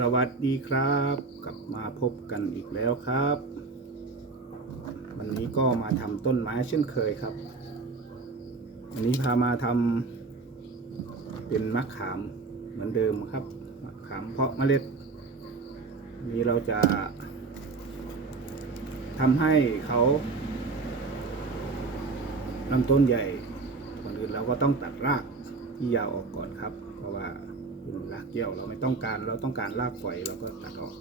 สวัสดีครับ กลับมาพบกันอีกแล้วครับ วันนี้ก็มาทำต้นไม้เช่นเคยครับวันนี้พามาทำเป็นมะขามเหมือนเดิมครับมะขามเพาะเมล็ด นี้เราจะทำให้เขาลำต้นใหญ่ก่อนอื่นเราก็ต้องตัดรากที่ยาวออกก่อนครับ เพราะว่า รากเกี่ยวเราไม่ต้องการเราต้องการรากฝอยเราก็ตัดออก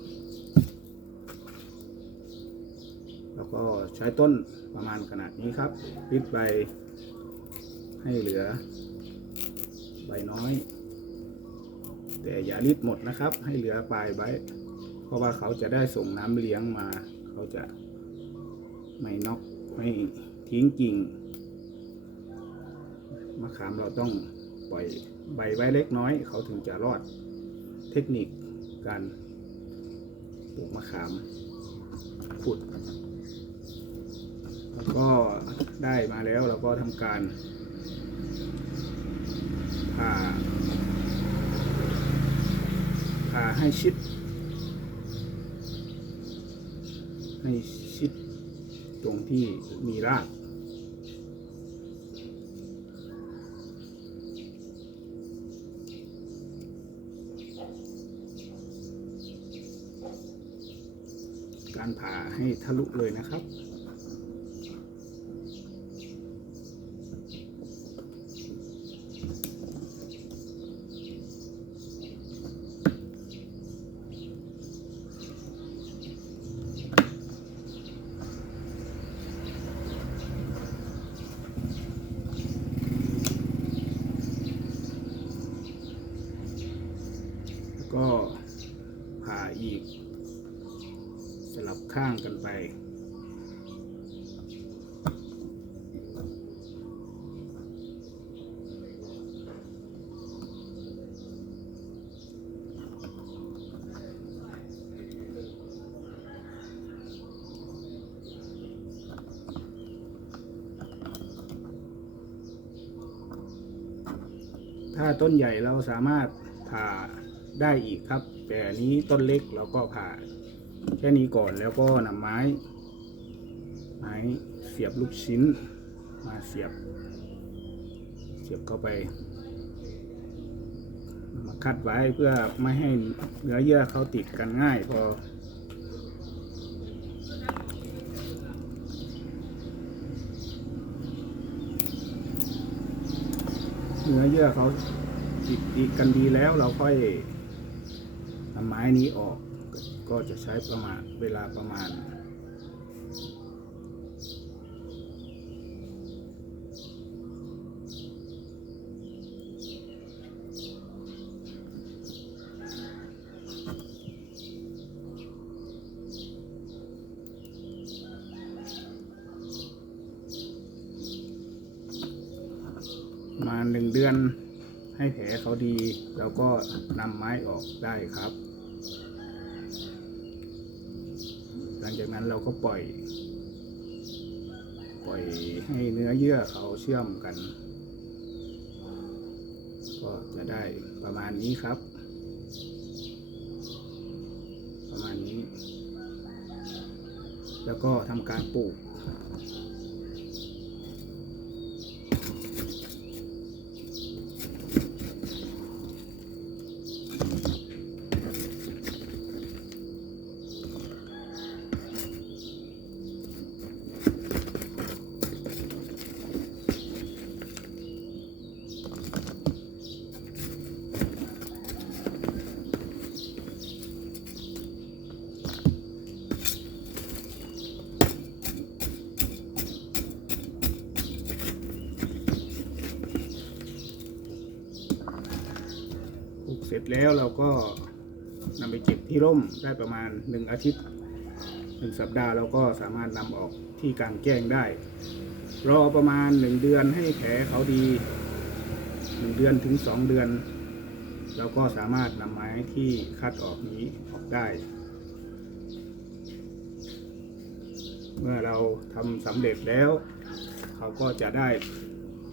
แล้วก็ใช้ต้นประมาณขนาดนี้ครับริดใบให้เหลือ ใบน้อย แต่อย่าริดหมดนะครับ ให้เหลือปลายใบ เพราะว่าเขาจะได้ส่งน้ำเลี้ยงมา เขาจะไม่นอกไม่ทิ้งกิ่งมะขามเราต้อง ปล่อยใบไว้เล็กน้อย เขาถึงจะรอดเทคนิคการปลูกมะขามขุด แล้วก็ได้มาแล้วเราก็ทำการผ่าผ่าให้ชิด ให้ชิดตรงที่มีราก การผ่าให้ทะลุเลยนะครับ แล้วก็ผ่าอีก ส ลับข้างกันไป ถ้าต้นใหญ่เราสามารถผ่าได้อีกครับ แต่อันนี้ต้นเล็กเราก็ผ่า แค่นี้ก่อนแล้วก็นำไม้ ไม้เสียบลูกชิ้น มาเสียบ เสียบเข้าไป มาคัดไว้เพื่อไม่ให้เนื้อเยื่อเขาติดกันง่ายพอเนื้อเยื่อเขาติดติดกันดีแล้วเราค่อยนำไม้นี้ออก ก็จะใช้ประมาณเวลาประมาณ มาหนึ่งเดือนให้แผลเขาดี แล้วก็นำไม้ออกได้ครับ หลั งจากนั้นเราก็ปล่อย ปล่อยให้เนื้อเยื่อเขาเชื่อมกัน ก็จะได้ประมาณนี้ครับ ประมาณนี้ แล้วก็ทำการปลูก ลูกเสร็จแล้วเราก็นำไปเก็บที่ร่มได้ประมาณหนึ่งอาทิตย์หนึ่งสัปดาห์เราก็สามารถนำออกที่กลางแจ้งได้ รอประมาณหนึ่งเดือนให้แผลเขาดีหนึ่งเดือนถึงสองเดือน เราก็สามารถนำไม้ที่คัดออกนี้ออกได้ เมื่อเราทำสำเร็จแล้ว เขาก็จะได้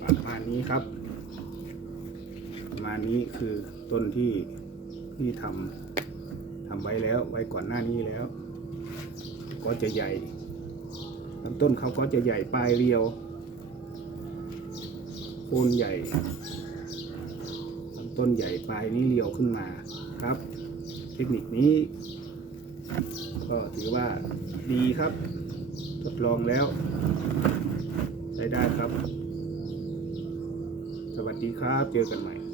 ประมาณนี้ครับ มาณนี้คือต้นที่ที่ทำทำไว้แล้วไว้ก่อนหน้านี้แล้ว ก็จะใหญ่ลำต้นเขาก็จะใหญ่ปลายเรียวโคนใหญ่ลำต้นใหญ่ปลายนี้เรียวขึ้นมาครับ เทคนิคนี้ ก็ถือว่าดีครับ ทดลองแล้วใช้ได้ครับ สวัสดีครับ เจอกันใหม่